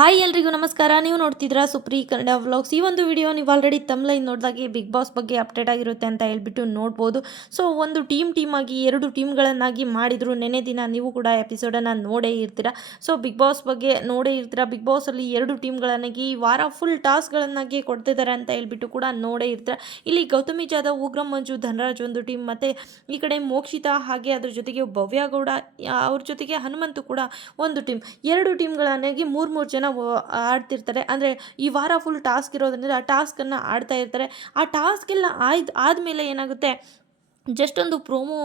Hi ಎಲ್ರಿಗೂ ನಮಸ್ಕಾರ. ನೀವು ನೋಡ್ತಿದ್ದೀರಾ ಸುಪ್ರಿ ಕನ್ನಡ ವ್ಲಾಗ್ಸ್. ಈ ಒಂದು ವಿಡಿಯೋ ನೀವು ಆಲ್ರೆಡಿ ತಮ್ಲೈನ್ ನೋಡಿದಾಗೆ ಬಿಗ್ ಬಾಸ್ ಬಗ್ಗೆ ಅಪ್ಡೇಟ್ ಆಗಿರುತ್ತೆ ಅಂತ ಹೇಳ್ಬಿಟ್ಟು ನೋಡ್ಬೋದು. ಸೊ ಒಂದು ಟೀಮ್ ಆಗಿ 2 ಟೀಮ್ಗಳನ್ನಾಗಿ ಮಾಡಿದ್ರು. ನೆನೆ ದಿನ ನೀವು ಕೂಡ ಎಪಿಸೋಡನ್ನು ನೋಡೇ ಇರ್ತೀರಾ. ಸೊ ಬಿಗ್ ಬಾಸ್ ಬಗ್ಗೆ ನೋಡೇ ಇರ್ತೀರಾ. ಬಿಗ್ ಬಾಸಲ್ಲಿ 2 ಟೀಮ್ಗಳನ್ನಾಗಿ ಈ ವಾರ ಫುಲ್ ಟಾಸ್ಕ್ಗಳನ್ನಾಗಿ ಕೊಡ್ತಿದ್ದಾರೆ ಅಂತ ಹೇಳ್ಬಿಟ್ಟು ಕೂಡ ನೋಡೇ ಇರ್ತೀರಾ. ಇಲ್ಲಿ ಗೌತಮಿ ಜಾಧವ್, ಉಗ್ರಂ ಮಂಜು, ಧನರಾಜ್ ಒಂದು ಟೀಮ್, ಮತ್ತು ಈ ಕಡೆ ಮೋಕ್ಷಿತಾ, ಹಾಗೆ ಅದ್ರ ಜೊತೆಗೆ ಭವ್ಯ ಗೌಡ, ಅವ್ರ ಜೊತೆಗೆ ಹನುಮಂತು ಕೂಡ ಒಂದು ಟೀಮ್. 2 ಟೀಮ್ಗಳನ್ನಾಗಿ 3 ಜನ ಆಡ್ತಿರ್ತಾರೆ. ಅಂದರೆ ಈ ವಾರ ಫುಲ್ ಟಾಸ್ಕ್ ಇರೋದ್ರಿಂದ ಆ ಟಾಸ್ಕನ್ನು ಆಡ್ತಾ ಇರ್ತಾರೆ. ಆ ಟಾಸ್ಕ್ ಎಲ್ಲ ಆದಮೇಲೆ ಏನಾಗುತ್ತೆ, ಜಸ್ಟ್ ಒಂದು ಪ್ರೋಮೋ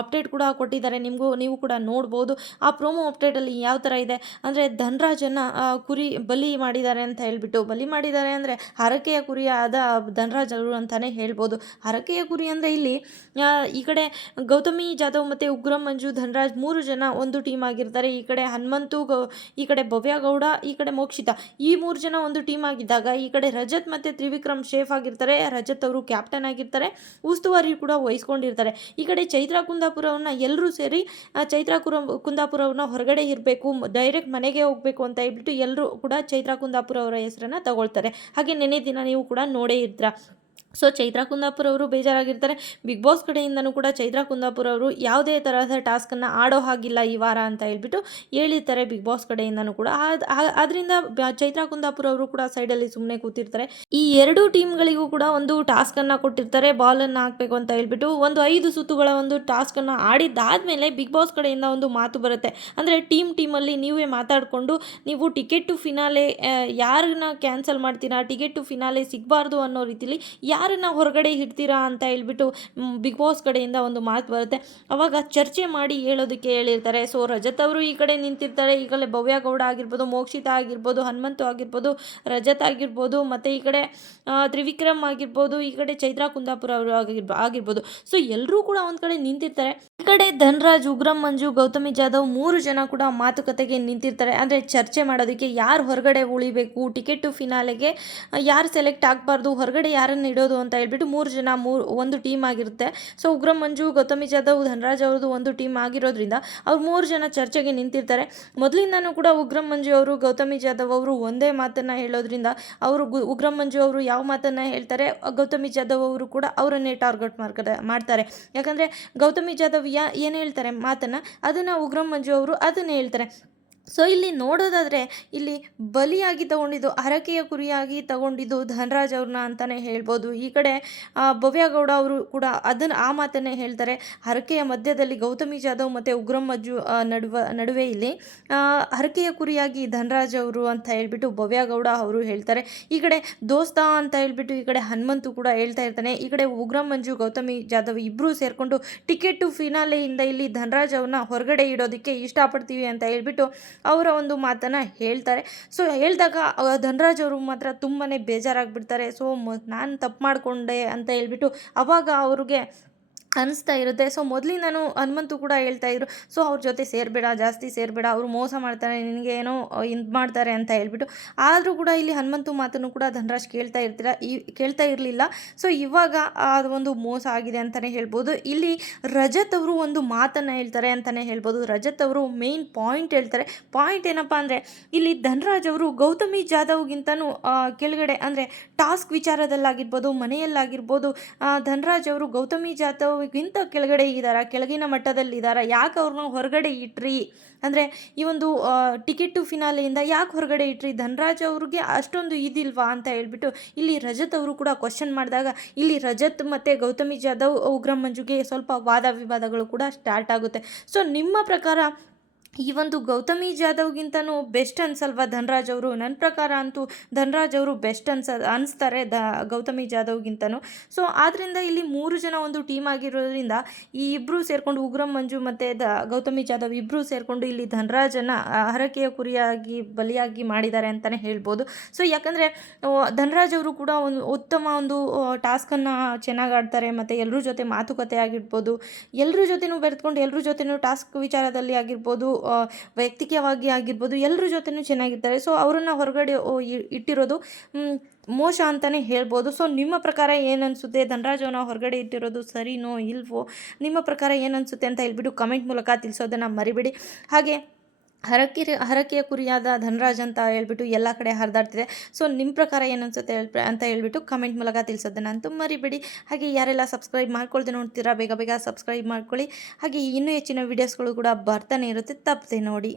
ಅಪ್ಡೇಟ್ ಕೂಡ ಕೊಟ್ಟಿದ್ದಾರೆ. ನೀವು ಕೂಡ ನೋಡ್ಬೋದು. ಆ ಪ್ರೋಮೋ ಅಪ್ಡೇಟಲ್ಲಿ ಯಾವ ಥರ ಇದೆ ಅಂದರೆ, ಧನರಾಜನ್ನು ಕುರಿ ಬಲಿ ಮಾಡಿದ್ದಾರೆ ಅಂತ ಹೇಳ್ಬಿಟ್ಟು. ಬಲಿ ಮಾಡಿದ್ದಾರೆ ಅಂದರೆ ಹರಕೆಯ ಕುರಿ ಆದ ಧನರಾಜ್ ಅವರು ಅಂತಲೇ ಹೇಳ್ಬೋದು. ಹರಕೆಯ ಕುರಿ ಅಂದರೆ ಇಲ್ಲಿ ಈ ಕಡೆ ಗೌತಮಿ ಜಾಧವ್ ಮತ್ತು ಉಗ್ರಂ ಮಂಜು, ಧನರಾಜ್ 3 ಜನ ಒಂದು ಟೀಮ್ ಆಗಿರ್ತಾರೆ. ಈ ಕಡೆ ಹನುಮಂತು, ಈ ಕಡೆ ಭವ್ಯ ಗೌಡ, ಈ ಕಡೆ ಮೋಕ್ಷಿತಾ, ಈ 3 ಜನ ಒಂದು ಟೀಮ್ ಆಗಿದ್ದಾಗ, ಈ ಕಡೆ ರಜತ್ ಮತ್ತು ತ್ರಿವಿಕ್ರಮ್ ಶೇಫ್ ಆಗಿರ್ತಾರೆ. ರಜತ್ ಅವರು ಕ್ಯಾಪ್ಟನ್ ಆಗಿರ್ತಾರೆ, ಉಸ್ತುವಾರಿ ಕೂಡ ವಹಿಸ್ಕೊಂಡಿರ್ತಾರೆ. ಈ ಕಡೆ ಚೈತ್ರಾ ಕುಂದಾಪುರವ್ರನ್ನ ಎಲ್ಲರೂ ಸೇರಿ ಚೈತ್ರಾ ಕುಂದಾಪುರವ್ರನ್ನ ಹೊರಗಡೆ ಇರಬೇಕು, ಡೈರೆಕ್ಟ್ ಮನೆಗೆ ಹೋಗಬೇಕು ಅಂತ ಹೇಳ್ಬಿಟ್ಟು ಎಲ್ಲರೂ ಕೂಡ ಚೈತ್ರಾ ಕುಂದಾಪುರ ಅವರ ಹೆಸರನ್ನು ತಗೊಳ್ತಾರೆ. ಹಾಗೆ ನೆನೆ ದಿನ ನೀವು ಕೂಡ ನೋಡೇ ಇರ್ತೀರ. ಸೊ ಚೈತ್ರಾ ಕುಂದಾಪುರ ಅವರು ಬೇಜಾರಾಗಿರ್ತಾರೆ. ಬಿಗ್ ಬಾಸ್ ಕಡೆಯಿಂದನೂ ಕೂಡ ಚೈತ್ರಾ ಕುಂದಾಪುರ ಅವರು ಯಾವುದೇ ತರಹದ ಟಾಸ್ಕನ್ನು ಆಡೋ ಹಾಗಿಲ್ಲ ಈ ವಾರ ಅಂತ ಹೇಳ್ಬಿಟ್ಟು ಹೇಳಿರ್ತಾರೆ ಬಿಗ್ ಬಾಸ್ ಕಡೆಯಿಂದನೂ ಕೂಡ. ಅದರಿಂದ ಚೈತ್ರಾ ಕುಂದಾಪುರ ಅವರು ಕೂಡ ಸೈಡಲ್ಲಿ ಸುಮ್ಮನೆ ಕೂತಿರ್ತಾರೆ. ಈ 2 ಟೀಮ್ಗಳಿಗೂ ಕೂಡ ಒಂದು ಟಾಸ್ಕನ್ನು ಕೊಟ್ಟಿರ್ತಾರೆ, ಬಾಲನ್ನು ಹಾಕಬೇಕು ಅಂತ ಹೇಳ್ಬಿಟ್ಟು. ಒಂದು 5 ಸುತ್ತುಗಳ ಒಂದು ಟಾಸ್ಕನ್ನು ಆಡಿದ್ದಾದಮೇಲೆ ಬಿಗ್ ಬಾಸ್ ಕಡೆಯಿಂದ ಒಂದು ಮಾತು ಬರುತ್ತೆ. ಅಂದರೆ ಟೀಮಲ್ಲಿ ನೀವೇ ಮಾತಾಡಿಕೊಂಡು ನೀವು ಟಿಕೆಟ್ ಟು ಫಿನಾಲೆ ಯಾರನ್ನ ಕ್ಯಾನ್ಸಲ್ ಮಾಡ್ತೀರಾ, ಟಿಕೆಟ್ ಟು ಫಿನಾಲೆ ಸಿಗಬಾರ್ದು ಅನ್ನೋ ರೀತಿಲಿ ಯಾರನ್ನ ಹೊರಗಡೆ ಇಡ್ತೀರಾ ಅಂತ ಹೇಳ್ಬಿಟ್ಟು ಬಿಗ್ ಬಾಸ್ ಕಡೆಯಿಂದ ಒಂದು ಮಾತು ಬರುತ್ತೆ. ಅವಾಗ ಚರ್ಚೆ ಮಾಡಿ ಹೇಳೋದಕ್ಕೆ ಹೇಳಿರ್ತಾರೆ. ಸೊ ರಜತ್ ಅವರು ಈ ಕಡೆ ನಿಂತಿರ್ತಾರೆ, ಈ ಕಡೆ ಭವ್ಯ ಗೌಡ ಆಗಿರ್ಬೋದು, ಮೋಕ್ಷಿತಾ ಆಗಿರ್ಬೋದು, ಹನುಮಂತು ಆಗಿರ್ಬೋದು, ರಜತ್ ಆಗಿರ್ಬೋದು, ಮತ್ತು ಈ ಕಡೆ ತ್ರಿವಿಕ್ರಮ್ ಆಗಿರ್ಬೋದು, ಈ ಕಡೆ ಚೈತ್ರಾ ಕುಂದಾಪುರ ಅವರು ಆಗಿರ್ಬೋದು. ಸೊ ಎಲ್ಲರೂ ಕೂಡ ಒಂದು ಕಡೆ ನಿಂತಿರ್ತಾರೆ. ಈ ಕಡೆ ಧನರಾಜ್, ಉಗ್ರಂ ಮಂಜು, ಗೌತಮಿ ಜಾಧವ್ 3 ಜನ ಕೂಡ ಮಾತುಕತೆಗೆ ನಿಂತಿರ್ತಾರೆ. ಅಂದರೆ ಚರ್ಚೆ ಮಾಡೋದಕ್ಕೆ ಯಾರು ಹೊರಗಡೆ ಉಳಿಬೇಕು, ಟಿಕೆಟ್ ಟು ಫಿನಾಲೆಗೆ ಯಾರು ಸೆಲೆಕ್ಟ್ ಆಗಬಾರ್ದು, ಹೊರಗಡೆ ಯಾರನ್ನು ಇಡೋದು ಅಂತ ಹೇಳ್ಬಿಟ್ಟು 3 ಜನ ಒಂದು ಟೀಮ್ ಆಗಿರುತ್ತೆ. ಸೊ ಉಗ್ರಂ ಮಂಜು, ಗೌತಮಿ ಜಾಧವ್, ಧನರಾಜ್ ಅವ್ರದ್ದು ಒಂದು ಟೀಮ್ ಆಗಿರೋದ್ರಿಂದ ಅವ್ರು 3 ಜನ ಚರ್ಚೆಗೆ ನಿಂತಿರ್ತಾರೆ. ಮೊದಲಿಂದನೂ ಕೂಡ ಉಗ್ರಂ ಮಂಜು ಅವರು, ಗೌತಮಿ ಜಾಧವ್ ಅವರು ಒಂದೇ ಮಾತನ್ನು ಹೇಳೋದ್ರಿಂದ ಅವರು ಉಗ್ರಂ ಮಂಜು ಅವರು ಯಾವ ಮಾತನ್ನು ಹೇಳ್ತಾರೆ, ಗೌತಮಿ ಜಾಧವ್ ಅವರು ಕೂಡ ಅವರನ್ನೇ ಟಾರ್ಗೆಟ್ ಮಾಡ್ತಾರೆ. ಯಾಕಂದರೆ ಗೌತಮಿ ಜಾಧವ್ ಏನು ಹೇಳ್ತಾರೆ ಮಾತನ್ನು, ಅದನ್ನು ಉಗ್ರಂ ಮಂಜು ಅವರು ಅದನ್ನೇ ಹೇಳ್ತಾರೆ. ಸೊ ಇಲ್ಲಿ ನೋಡೋದಾದರೆ ಇಲ್ಲಿ ಬಲಿಯಾಗಿ ತಗೊಂಡಿದ್ದು, ಹರಕೆಯ ಕುರಿಯಾಗಿ ತಗೊಂಡಿದ್ದು ಧನರಾಜ್ ಅವ್ರನ್ನ ಅಂತಲೇ ಹೇಳ್ಬೋದು. ಈ ಕಡೆ ಭವ್ಯ ಗೌಡ ಅವರು ಕೂಡ ಆ ಮಾತನ್ನೇ ಹೇಳ್ತಾರೆ. ಹರಕೆಯ ಮಧ್ಯದಲ್ಲಿ ಗೌತಮಿ ಜಾಧವ್ ಮತ್ತು ಉಗ್ರಂ ಮಂಜು ನಡುವೆ ಇಲ್ಲಿ ಹರಕೆಯ ಕುರಿಯಾಗಿ ಧನರಾಜ್ ಅವರು ಅಂತ ಹೇಳ್ಬಿಟ್ಟು ಭವ್ಯ ಗೌಡ ಅವರು ಹೇಳ್ತಾರೆ. ಈ ಕಡೆ ದೋಸ್ತ ಅಂತ ಹೇಳ್ಬಿಟ್ಟು ಈ ಕಡೆ ಹನುಮಂತು ಕೂಡ ಹೇಳ್ತಾ ಇರ್ತಾನೆ. ಈ ಕಡೆ ಉಗ್ರಂ ಮಂಜು, ಗೌತಮಿ ಜಾಧವ್ ಇಬ್ಬರೂ ಸೇರಿಕೊಂಡು ಟಿಕೆಟ್ ಟು ಫಿನಾಲೆಯಿಂದ ಇಲ್ಲಿ ಧನರಾಜ್ ಅವ್ರನ್ನ ಹೊರಗಡೆ ಇಡೋದಕ್ಕೆ ಇಷ್ಟಪಡ್ತೀವಿ ಅಂತ ಹೇಳ್ಬಿಟ್ಟು ಅವರ ಒಂದು ಮಾತನ್ನು ಹೇಳ್ತಾರೆ. ಸೊ ಹೇಳಿದಾಗ ಧನರಾಜ್ ಅವರು ಮಾತ್ರ ತುಂಬಾ ಬೇಜಾರಾಗಿಬಿಡ್ತಾರೆ. ಸೊ ನಾನು ತಪ್ಪು ಮಾಡಿಕೊಂಡೆ ಅಂತ ಹೇಳ್ಬಿಟ್ಟು ಅವಾಗ ಅವ್ರಿಗೆ ಅನಿಸ್ತಾ ಇರುತ್ತೆ. ಸೊ ಮೊದಲಿಂದನೂ ಹನುಮಂತು ಕೂಡ ಹೇಳ್ತಾ ಇದ್ರು, ಸೊ ಅವ್ರ ಜೊತೆ ಸೇರಬೇಡ, ಜಾಸ್ತಿ ಸೇರಬೇಡ, ಅವರು ಮೋಸ ಮಾಡ್ತಾರೆ, ನಿನಗೆ ಏನೋ ಇದು ಮಾಡ್ತಾರೆ ಅಂತ ಹೇಳ್ಬಿಟ್ಟು. ಆದರೂ ಕೂಡ ಇಲ್ಲಿ ಹನುಮಂತು ಮಾತನ್ನು ಕೂಡ ಧನರಾಜ್ ಕೇಳ್ತಾ ಇರಲಿಲ್ಲ. ಸೊ ಇವಾಗ ಅದು ಒಂದು ಮೋಸ ಆಗಿದೆ ಅಂತಲೇ ಹೇಳ್ಬೋದು. ಇಲ್ಲಿ ರಜತ್ ಅವರು ಒಂದು ಮಾತನ್ನು ಹೇಳ್ತಾರೆ ಅಂತಲೇ ಹೇಳ್ಬೋದು. ರಜತ್ ಅವರು ಮೇನ್ ಪಾಯಿಂಟ್ ಹೇಳ್ತಾರೆ. ಪಾಯಿಂಟ್ ಏನಪ್ಪ ಅಂದರೆ, ಇಲ್ಲಿ ಧನರಾಜ್ ಅವರು ಗೌತಮಿ ಜಾಧವ್ಗಿಂತನೂ ಕೆಳಗಡೆ, ಅಂದರೆ ಟಾಸ್ಕ್ ವಿಚಾರದಲ್ಲಾಗಿರ್ಬೋದು, ಮನೆಯಲ್ಲಾಗಿರ್ಬೋದು, ಧನರಾಜ್ ಅವರು ಗೌತಮಿ ಜಾಧವ್ ಗಿಂತ ಕೆಳಗಡೆ ಇದ್ದಾರಾ, ಕೆಳಗಿನ ಮಟ್ಟದಲ್ಲಿದ್ದಾರಾ, ಯಾಕೆ ಅವ್ರನ್ನ ಹೊರಗಡೆ ಇಟ್ರಿ, ಅಂದರೆ ಈ ಒಂದು ಟಿಕೆಟ್ ಟು ಫಿನಾಲೆಯಿಂದ ಯಾಕೆ ಹೊರಗಡೆ ಇಟ್ರಿ, ಧನರಾಜ್ ಅವ್ರಿಗೆ ಅಷ್ಟೊಂದು ಇದಿಲ್ವಾ ಅಂತ ಹೇಳ್ಬಿಟ್ಟು ಇಲ್ಲಿ ರಜತ್ ಅವರು ಕೂಡ ಕ್ವಶನ್ ಮಾಡಿದಾಗ, ಇಲ್ಲಿ ರಜತ್ ಮತ್ತು ಗೌತಮಿ ಜಾಧವ್, ಉಗ್ರಂ ಮಂಜುಗೆ ಸ್ವಲ್ಪ ವಾದ ವಿವಾದಗಳು ಕೂಡ ಸ್ಟಾರ್ಟ್ ಆಗುತ್ತೆ. ಸೊ ನಿಮ್ಮ ಪ್ರಕಾರ ಈ ಒಂದು ಗೌತಮಿ ಜಾಧವ್ಗಿಂತನೂ ಬೆಸ್ಟ್ ಅನ್ಸಲ್ವಾ ಧನರಾಜ್ ಅವರು? ನನ್ನ ಪ್ರಕಾರ ಅಂತೂ ಧನರಾಜ್ ಅವರು ಬೆಸ್ಟ್ ಅನಿಸ್ತಾರೆ ಗೌತಮಿ ಜಾಧವ್ಗಿಂತನೂ. ಸೊ ಆದ್ದರಿಂದ ಇಲ್ಲಿ 3 ಜನ ಒಂದು ಟೀಮ್ ಆಗಿರೋದ್ರಿಂದ ಈ ಇಬ್ಬರು ಸೇರಿಕೊಂಡು, ಉಗ್ರಂ ಮಂಜು ಮತ್ತು ಗೌತಮಿ ಜಾಧವ್ ಇಬ್ಬರು ಸೇರಿಕೊಂಡು ಇಲ್ಲಿ ಧನರಾಜನ್ನು ಹರಕೆಯ ಕುರಿಯಾಗಿ ಬಲಿಯಾಗಿ ಮಾಡಿದ್ದಾರೆ ಅಂತಲೇ ಹೇಳ್ಬೋದು. ಸೊ ಯಾಕಂದರೆ ಧನರಾಜ್ ಅವರು ಕೂಡ ಒಂದು ಉತ್ತಮ ಒಂದು ಟಾಸ್ಕನ್ನು ಚೆನ್ನಾಗಿ ಆಡ್ತಾರೆ, ಮತ್ತು ಎಲ್ಲರ ಜೊತೆ ಮಾತುಕತೆ ಆಗಿರ್ಬೋದು, ಎಲ್ಲರ ಜೊತೆನೂ ಬೆರೆತ್ಕೊಂಡು ಎಲ್ಲರ ಜೊತೆನೂ ಟಾಸ್ಕ್ ವಿಚಾರದಲ್ಲಿ ಆಗಿರ್ಬೋದು, ವೈಯಕ್ತಿಕವಾಗಿ ಆಗಿರ್ಬೋದು, ಎಲ್ಲರ ಜೊತೆನೂ ಚೆನ್ನಾಗಿರ್ತಾರೆ. ಸೊ ಅವರನ್ನು ಹೊರಗಡೆ ಇಟ್ಟಿರೋದು ಮೋಸ ಅಂತಲೇ ಹೇಳ್ಬೋದು. ಸೊ ನಿಮ್ಮ ಪ್ರಕಾರ ಏನನ್ನಿಸುತ್ತೆ? ಧನರಾಜ್ ಅವನ ಹೊರಗಡೆ ಇಟ್ಟಿರೋದು ಸರಿನೋ ಇಲ್ವೋ? ನಿಮ್ಮ ಪ್ರಕಾರ ಏನನ್ನಿಸುತ್ತೆ ಅಂತ ಹೇಳ್ಬಿಟ್ಟು ಕಮೆಂಟ್ ಮೂಲಕ ತಿಳಿಸೋದನ್ನು ಮರಿಬೇಡಿ. ಹಾಗೆ ಹರಕೆಯ ಕುರಿಯಾದ ಧನರಾಜ್ ಅಂತ ಹೇಳ್ಬಿಟ್ಟು ಎಲ್ಲ ಕಡೆ ಹರಿದಾಡ್ತಿದೆ. ಸೊ ನಿಮ್ಮ ಪ್ರಕಾರ ಏನು ಅನ್ಸುತ್ತೆ ಅಂತ ಹೇಳ್ಬಿಟ್ಟು ಕಮೆಂಟ್ ಮೂಲಕ ತಿಳಿಸೋದನ್ನ ಮರಿಬೇಡಿ. ಹಾಗೆ ಯಾರೆಲ್ಲ ಸಬ್ಸ್ಕ್ರೈಬ್ ಮಾಡ್ಕೊಳ್ದೆ ನೋಡ್ತೀರಾ ಬೇಗ ಬೇಗ ಸಬ್ಸ್ಕ್ರೈಬ್ ಮಾಡ್ಕೊಳ್ಳಿ. ಹಾಗೆ ಇನ್ನೂ ಹೆಚ್ಚಿನ ವೀಡಿಯೋಸ್ಗಳು ಕೂಡ ಬರ್ತಾನೆ ಇರುತ್ತೆ, ತಪ್ಪದೆ ನೋಡಿ.